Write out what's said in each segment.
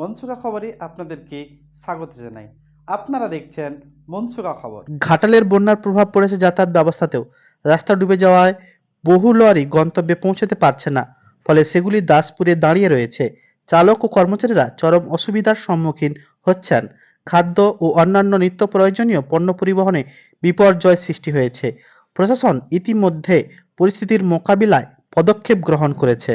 মনসুকা খবরে আপনাদেরকে স্বাগত জানাই আপনারা দেখছেন মনসুকা খবর ঘাটালের বন্যার প্রভাব পড়েছে যাতায়াত ব্যবস্থাতেও রাস্তা ডুবে যাওয়ায় বহু লরি গন্তব্যে পৌঁছাতে পারছে না ফলে সেগুলি দাসপুরে দাঁড়িয়ে রয়েছে চালক ও কর্মচারীরা চরম অসুবিধার সম্মুখীন হচ্ছেন খাদ্য ও অন্যান্য নিত্য প্রয়োজনীয় পণ্য পরিবহনে বিপর্যয় সৃষ্টি হয়েছে প্রশাসন ইতিমধ্যে পরিস্থিতির মোকাবিলায় পদক্ষেপ গ্রহণ করেছে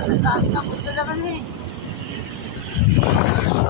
তাহলে না আপনি বুঝে যাবেন